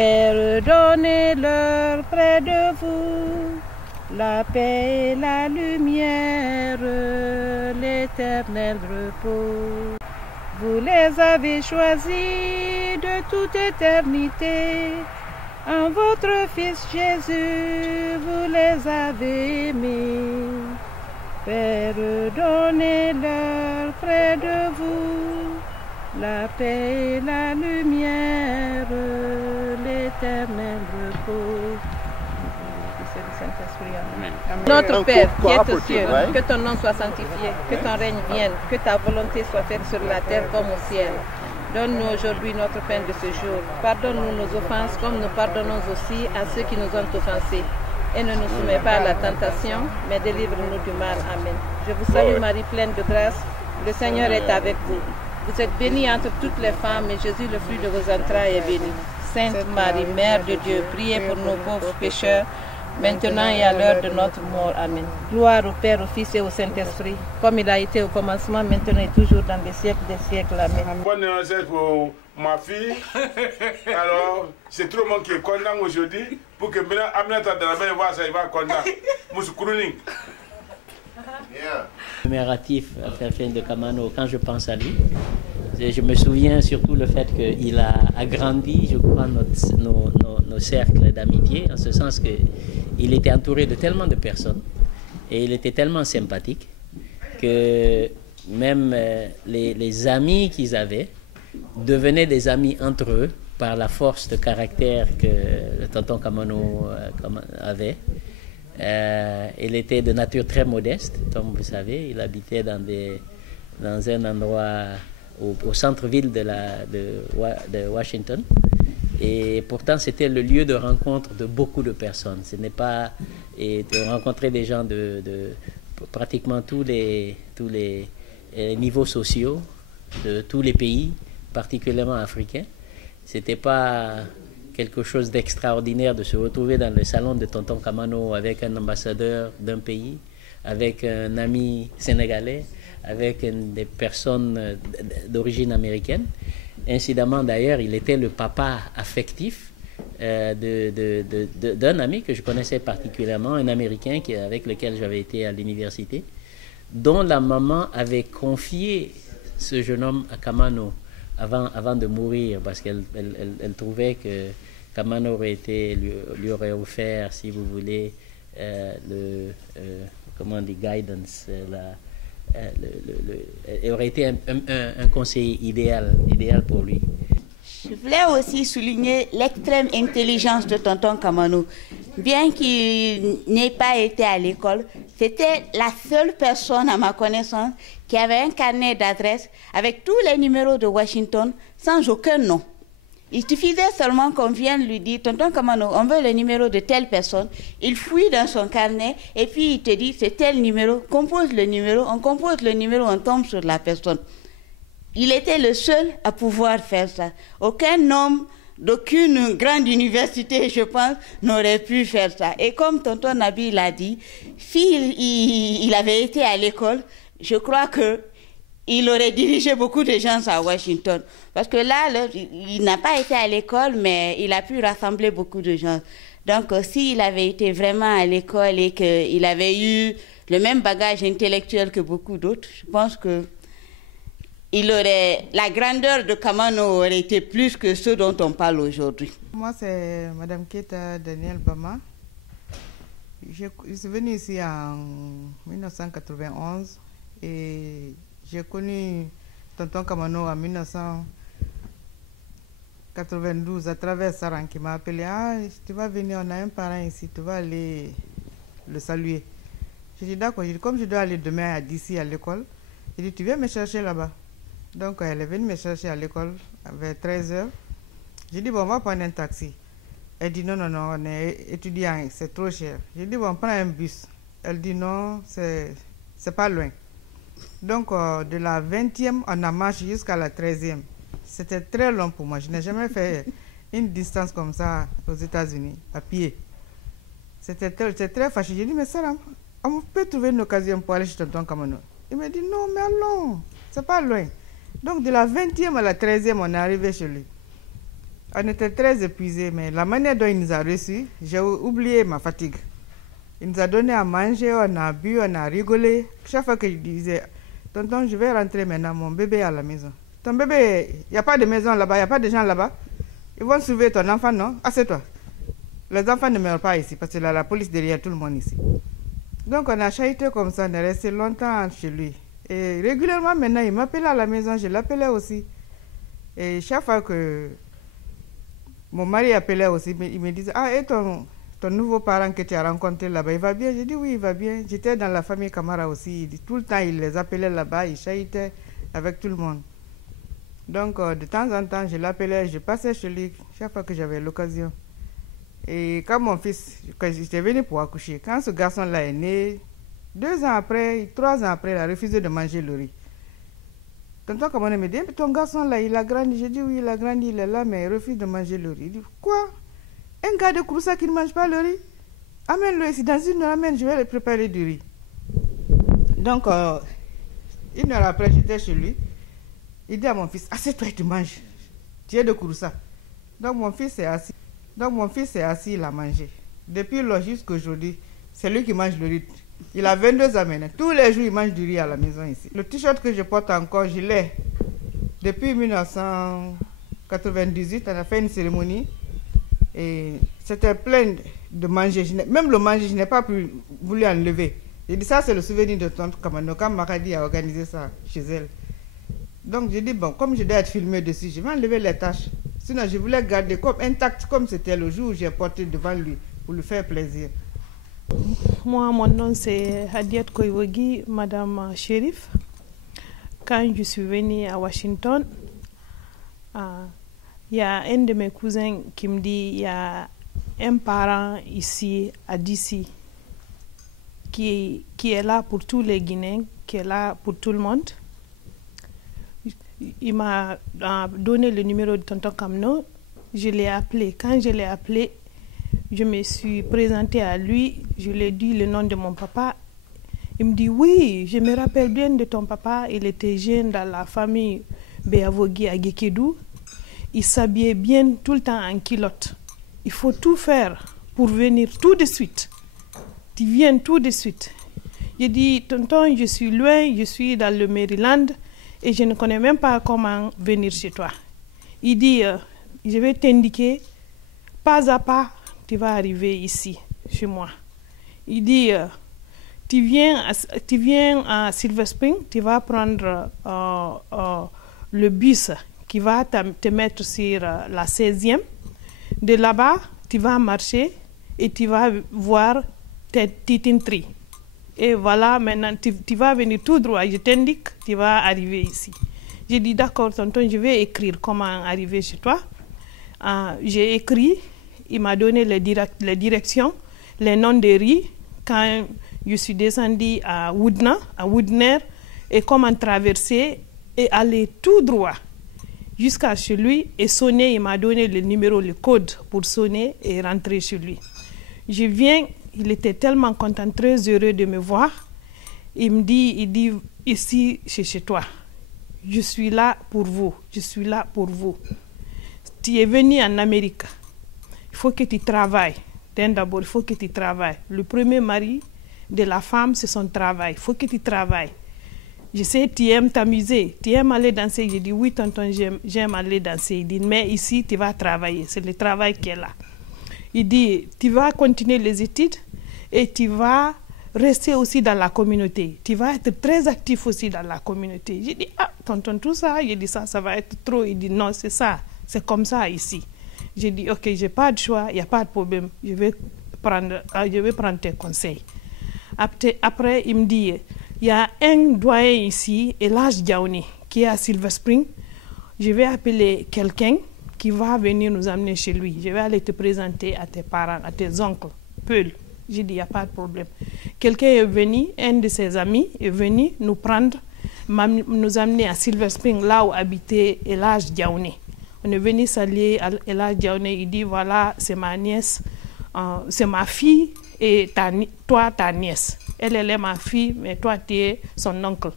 Père, donnez-leur près de vous la paix et la lumière, l'éternel repos. Vous les avez choisis de toute éternité. En votre Fils Jésus, vous les avez aimés. Père, donnez-leur près de vous la paix et la lumière, l'éternel repos. Notre Père qui est aux cieux, que ton nom soit sanctifié, que ton règne vienne, que ta volonté soit faite sur la terre comme au ciel. Donne-nous aujourd'hui notre pain de ce jour. Pardonne-nous nos offenses comme nous pardonnons aussi à ceux qui nous ont offensés. Et ne nous soumets pas à la tentation, mais délivre-nous du mal. Amen. Je vous salue Marie, pleine de grâce. Le Seigneur est avec vous. Vous êtes bénie entre toutes les femmes et Jésus, le fruit de vos entrailles, est béni. Sainte Marie, Mère de Dieu, priez pour nos pauvres pécheurs, maintenant et à l'heure de notre mort. Amen. Gloire au Père, au Fils et au Saint-Esprit, comme il a été au commencement, maintenant et toujours, dans les siècles des siècles. Amen. Bonne anniversaire pour ma fille. Alors, c'est tout le monde qui est content aujourd'hui. Pour que maintenant, Aminata de la main, il va content. Moussoukourouning. Admiratif à Ferfin de Kamano, quand je pense à lui, je me souviens surtout le fait qu'il a agrandi, je crois, nos cercles d'amitié, en ce sens qu'il était entouré de tellement de personnes et il était tellement sympathique que même les amis qu'ils avaient devenaient des amis entre eux par la force de caractère que le tonton Kamano avait. Il était de nature très modeste, comme vous savez. Il habitait dans un endroit au centre-ville de Washington. Et pourtant, c'était le lieu de rencontre de beaucoup de personnes. Ce n'est pas... Et de rencontrer des gens de pratiquement tous les niveaux sociaux, de tous les pays, particulièrement africains. C'était pas quelque chose d'extraordinaire de se retrouver dans le salon de tonton Kamano avec un ambassadeur d'un pays, avec un ami sénégalais, avec des personnes d'origine américaine. Incidemment d'ailleurs, il était le papa affectif d'un ami que je connaissais particulièrement, un Américain avec lequel j'avais été à l'université, dont la maman avait confié ce jeune homme à Kamano avant de mourir, parce qu'elle trouvait que Kamano lui aurait offert, si vous voulez, comment on dit, guidance, il aurait été un conseiller idéal pour lui. Je voulais aussi souligner l'extrême intelligence de tonton Kamano. Bien qu'il n'ait pas été à l'école, c'était la seule personne à ma connaissance qui avait un carnet d'adresses avec tous les numéros de Washington sans aucun nom. Il suffisait seulement qu'on vienne lui dire, tonton Kamano, on veut le numéro de telle personne. Il fouille dans son carnet et puis il te dit, c'est tel numéro, compose le numéro, on tombe sur la personne. Il était le seul à pouvoir faire ça. Aucun homme d'aucune grande université, je pense, n'aurait pu faire ça. Et comme tonton Nabi l'a dit, s'il avait été à l'école, je crois qu'il aurait dirigé beaucoup de gens à Washington. Parce que là, il n'a pas été à l'école, mais il a pu rassembler beaucoup de gens. Donc, s'il avait été vraiment à l'école et qu'il avait eu le même bagage intellectuel que beaucoup d'autres, je pense que la grandeur de Kamano aurait été plus que ce dont on parle aujourd'hui. Moi, c'est Madame Keita Daniel Bama. Je suis venue ici en 1991 et j'ai connu tonton Kamano en 1992 à travers Saran qui m'a appelé. Ah, tu vas venir, on a un parent ici, tu vas aller le saluer. J'ai dit d'accord, comme je dois aller demain d'ici à l'école, j'ai dit tu viens me chercher là-bas. Donc elle est venue me chercher à l'école vers 13h. J'ai dit bon, on va prendre un taxi. Elle dit non, on est étudiant, c'est trop cher. J'ai dit bon, on prend un bus. Elle dit non, c'est pas loin. Donc de la 20e, on a marché jusqu'à la 13e. C'était très long pour moi. Je n'ai jamais fait une distance comme ça aux États-Unis, à pied. C'était très fâché. J'ai dit mais ça, on peut trouver une occasion pour aller chez tonton Kamano. Il m'a dit non, mais allons, c'est pas loin. Donc de la 20e à la 13e, on est arrivé chez lui. On était très épuisés, mais la manière dont il nous a reçus, j'ai oublié ma fatigue. Il nous a donné à manger, on a bu, on a rigolé. Chaque fois que je disais, tonton, je vais rentrer maintenant, mon bébé est à la maison. Ton bébé, il n'y a pas de maison là-bas, il n'y a pas de gens là-bas. Ils vont sauver ton enfant, non? Assieds-toi. Les enfants ne meurent pas ici, parce qu'il y a la police derrière tout le monde ici. Donc on a chahuté comme ça, on est resté longtemps chez lui. Et régulièrement maintenant, il m'appelait à la maison, je l'appelais aussi. Et chaque fois que mon mari appelait aussi, il me disait, ah, et ton nouveau parent que tu as rencontré là-bas, il va bien? J'ai dit oui, il va bien. J'étais dans la famille Camara aussi. Tout le temps, il les appelait là-bas, il chahutait avec tout le monde. Donc, de temps en temps, je l'appelais, je passais chez lui chaque fois que j'avais l'occasion. Et quand mon fils, quand j'étais venu pour accoucher, quand ce garçon-là est né, 2 ans après, 3 ans après, il a refusé de manger le riz. Tonton Kamano me dit, ton garçon-là, il a grandi. J'ai dit oui, il a grandi, il est là, mais il refuse de manger le riz. Il dit, quoi? Un gars de Kouroussa qui ne mange pas le riz? Amène-le ici, dans une heure, amène, je vais lui préparer du riz. Donc, 1 heure après, j'étais chez lui. Il dit à mon fils, assieds-toi et tu manges. Tu es de Kouroussa. Donc mon fils est assis. Il a mangé. Depuis lors jusqu'à aujourd'hui, c'est lui qui mange le riz. Il a 22 ans maintenant. Tous les jours, il mange du riz à la maison ici. Le t-shirt que je porte encore, je l'ai. Depuis 1998, on a fait une cérémonie. Et c'était plein de manger. Même le manger, je n'ai pas voulu enlever. J'ai dit, ça c'est le souvenir de tante Kamano, quand Maradi a organisé ça chez elle. Donc j'ai dit, bon, comme je dois être filmé dessus, je vais enlever les tâches. Sinon, je voulais garder comme intact, comme c'était le jour où j'ai porté devant lui, pour lui faire plaisir. Moi, mon nom c'est Hadiat Koiwogi, Madame Shérif. Quand je suis venue à Washington, il y a un de mes cousins qui me dit, il y a un parent ici à DC qui est là pour tous les Guinéens, qui est là pour tout le monde. Il m'a donné le numéro de tonton Kamano. Je l'ai appelé. Quand je l'ai appelé, je me suis présentée à lui. Je lui ai dit le nom de mon papa. Il me dit, oui, je me rappelle bien de ton papa. Il était jeune dans la famille Béavogi à Gekedou. Il s'habillait bien tout le temps en culotte. Il faut tout faire pour venir tout de suite. Tu viens tout de suite. J'ai dit, tonton, je suis loin, je suis dans le Maryland. Et je ne connais même pas comment venir chez toi. Il dit, je vais t'indiquer, pas à pas, tu vas arriver ici, chez moi. Il dit, tu viens à Silver Spring, tu vas prendre le bus qui va te mettre sur la 16e. De là-bas, tu vas marcher et tu vas voir Titin-Tri. Et voilà, maintenant, tu vas venir tout droit. Je t'indique, tu vas arriver ici. J'ai dit, d'accord, tonton, je vais écrire comment arriver chez toi. J'ai écrit, il m'a donné les directions, les noms des rues. Quand je suis descendue à Woodner, et comment traverser et aller tout droit jusqu'à chez lui et sonner. Il m'a donné le numéro, le code pour sonner et rentrer chez lui. Je viens. Il était tellement content, très heureux de me voir. Il dit, ici, c'est chez toi. Je suis là pour vous. Je suis là pour vous. Tu es venu en Amérique. Il faut que tu travailles. D'abord, il faut que tu travailles. Le premier mari de la femme, c'est son travail. Il faut que tu travailles. Je sais, tu aimes t'amuser. Tu aimes aller danser. J'ai dit, oui, tonton, j'aime aller danser. Il dit, mais ici, tu vas travailler. C'est le travail qui est là. Il dit, tu vas continuer les études et tu vas rester aussi dans la communauté. Tu vas être très actif aussi dans la communauté. J'ai dit, ah, tonton, tout ça. J'ai dit, ça va être trop. Il dit, non, c'est ça. C'est comme ça ici. J'ai dit, ok, j'ai pas de choix, il n'y a pas de problème. Je vais prendre tes conseils. Après, il me dit, il y a un doyen ici, Elage Diaouni, qui est à Silver Spring. Je vais appeler quelqu'un qui va venir nous amener chez lui. Je vais aller te présenter à tes parents, à tes oncles, Peul. J'ai dit, il n'y a pas de problème. Quelqu'un est venu, un de ses amis est venu nous prendre, nous amener à Silver Spring, là où habitait Elage Diaouni. On est venu saluer Elage Diaouni. Il dit, voilà, c'est ma nièce, c'est ma fille et toi, ta nièce. Elle est ma fille, mais toi, tu es son oncle.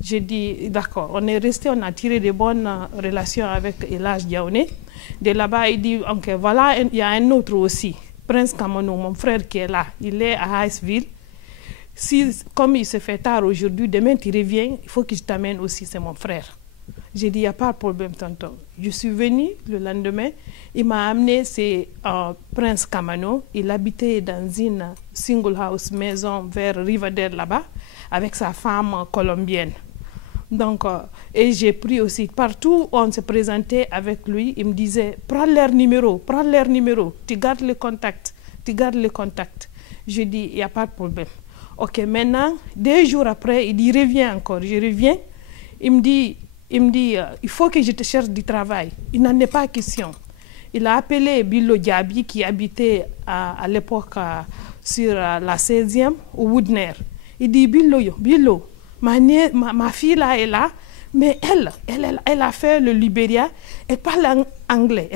J'ai dit, d'accord. On est resté, on a tiré de bonnes relations avec Elage Diaouni. De là-bas, il dit, ok, voilà, il y a un autre aussi, Prince Kamano, mon frère qui est là. Il est à Iceville. Si, comme il se fait tard aujourd'hui, demain tu reviens, il faut que je t'amène aussi, c'est mon frère. J'ai dit, il n'y a pas de problème, tonton. Je suis venue le lendemain, il m'a amené, c'est Prince Kamano. Il habitait dans une single house maison vers Riverdale là-bas, avec sa femme colombienne. Donc, et j'ai pris aussi, partout où on se présentait avec lui, il me disait, prends leur numéro, tu gardes le contact, Je dis, il n'y a pas de problème. Ok, maintenant, 2 jours après, il dit, reviens encore, je reviens. Il me dit, il faut que je te cherche du travail. Il n'en est pas question. Il a appelé Billo Diaby qui habitait à l'époque sur la 16e au Woodner. Il dit, Billo, ma fille là est là, mais elle a fait le Libéria, elle parle anglais.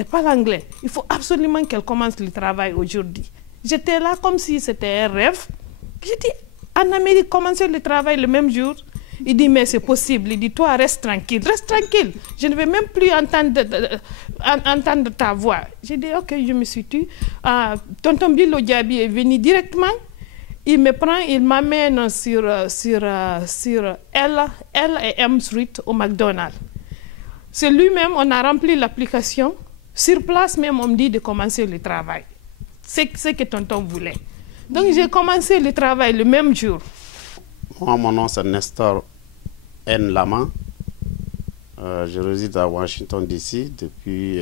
Il faut absolument qu'elle commence le travail aujourd'hui. J'étais là comme si c'était un rêve. J'ai dit, en Amérique, commencer le travail le même jour. Il dit, mais c'est possible. Il dit, toi, reste tranquille. Je ne vais même plus entendre ta voix. J'ai dit, ok, je me suis tue. Tonton Billo Diaby est venu directement. Il me prend, il m'amène sur L et M Street au McDonald's. C'est lui-même, on a rempli l'application. Sur place même, on me dit de commencer le travail. C'est ce que tonton voulait. Donc j'ai commencé le travail le même jour. Moi, mon nom c'est Nestor N. Lama. Je réside à Washington DC depuis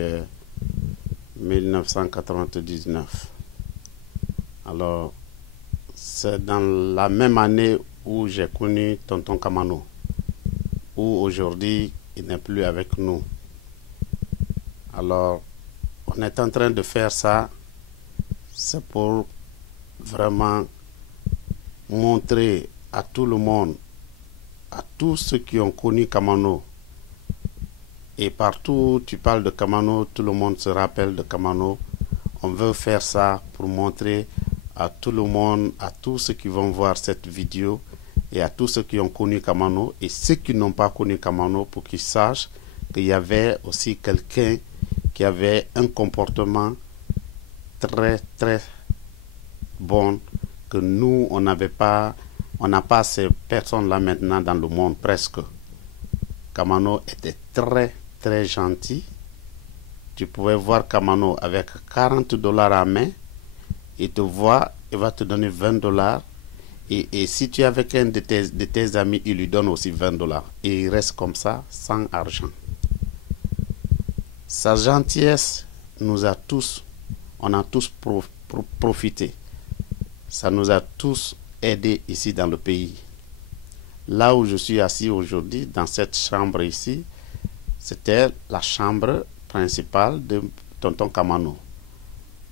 1999. Alors, c'est dans la même année où j'ai connu tonton Kamano, où aujourd'hui il n'est plus avec nous. Alors, on est en train de faire ça, c'est pour vraiment montrer à tout le monde, à tous ceux qui ont connu Kamano. Et partout où tu parles de Kamano, tout le monde se rappelle de Kamano. On veut faire ça pour montrer à tout le monde, à tous ceux qui vont voir cette vidéo et à tous ceux qui ont connu Kamano et ceux qui n'ont pas connu Kamano pour qu'ils sachent qu'il y avait aussi quelqu'un qui avait un comportement très très bon que nous on n'a pas ces personnes-là maintenant dans le monde presque. Kamano était très très gentil. Tu pouvais voir Kamano avec $40 à main. Il te voit, il va te donner $20. Et si tu es avec un de tes amis, il lui donne aussi $20. Et il reste comme ça, sans argent. Sa gentillesse nous a tous, on a tous profité. Ça nous a tous aidés ici dans le pays. Là où je suis assis aujourd'hui, dans cette chambre ici, c'était la chambre principale de tonton Kamano,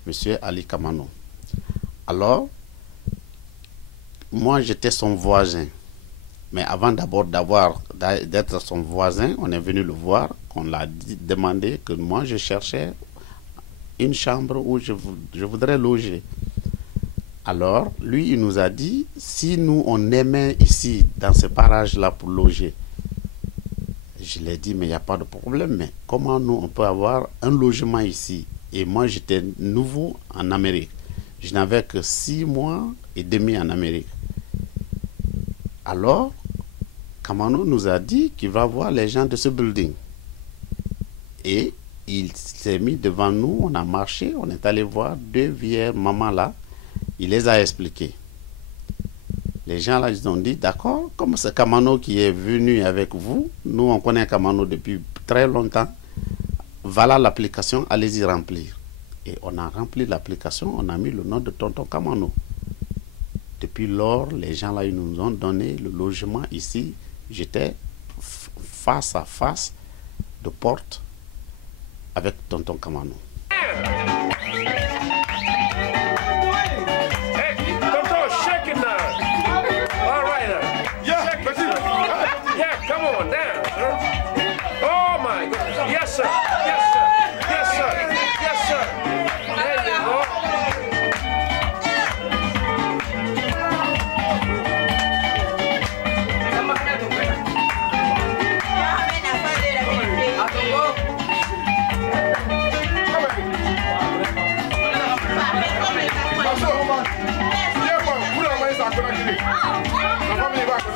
monsieur Ali Kamano. Alors, moi j'étais son voisin. Mais avant d'être son voisin, on est venu le voir, on l'a demandé que moi je cherchais une chambre où je voudrais loger. Alors, lui, il nous a dit, si nous, on aimait ici, dans ce parage-là pour loger, je lui ai dit, mais il n'y a pas de problème, mais comment nous, on peut avoir un logement ici? Et moi, j'étais nouveau en Amérique. Je n'avais que 6 mois et demi en Amérique. Alors, Kamano nous a dit qu'il va voir les gens de ce building. Et il s'est mis devant nous, on a marché, on est allé voir 2 vieilles mamans là. Il les a expliqués. Les gens là, ils ont dit, d'accord, comme c'est Kamano qui est venu avec vous, nous on connaît Kamano depuis très longtemps, voilà l'application, allez-y remplir. Et on a rempli l'application, on a mis le nom de tonton Kamano. Depuis lors, les gens là, ils nous ont donné le logement ici. J'étais face à face de porte avec tonton Kamano. Ma femme, il va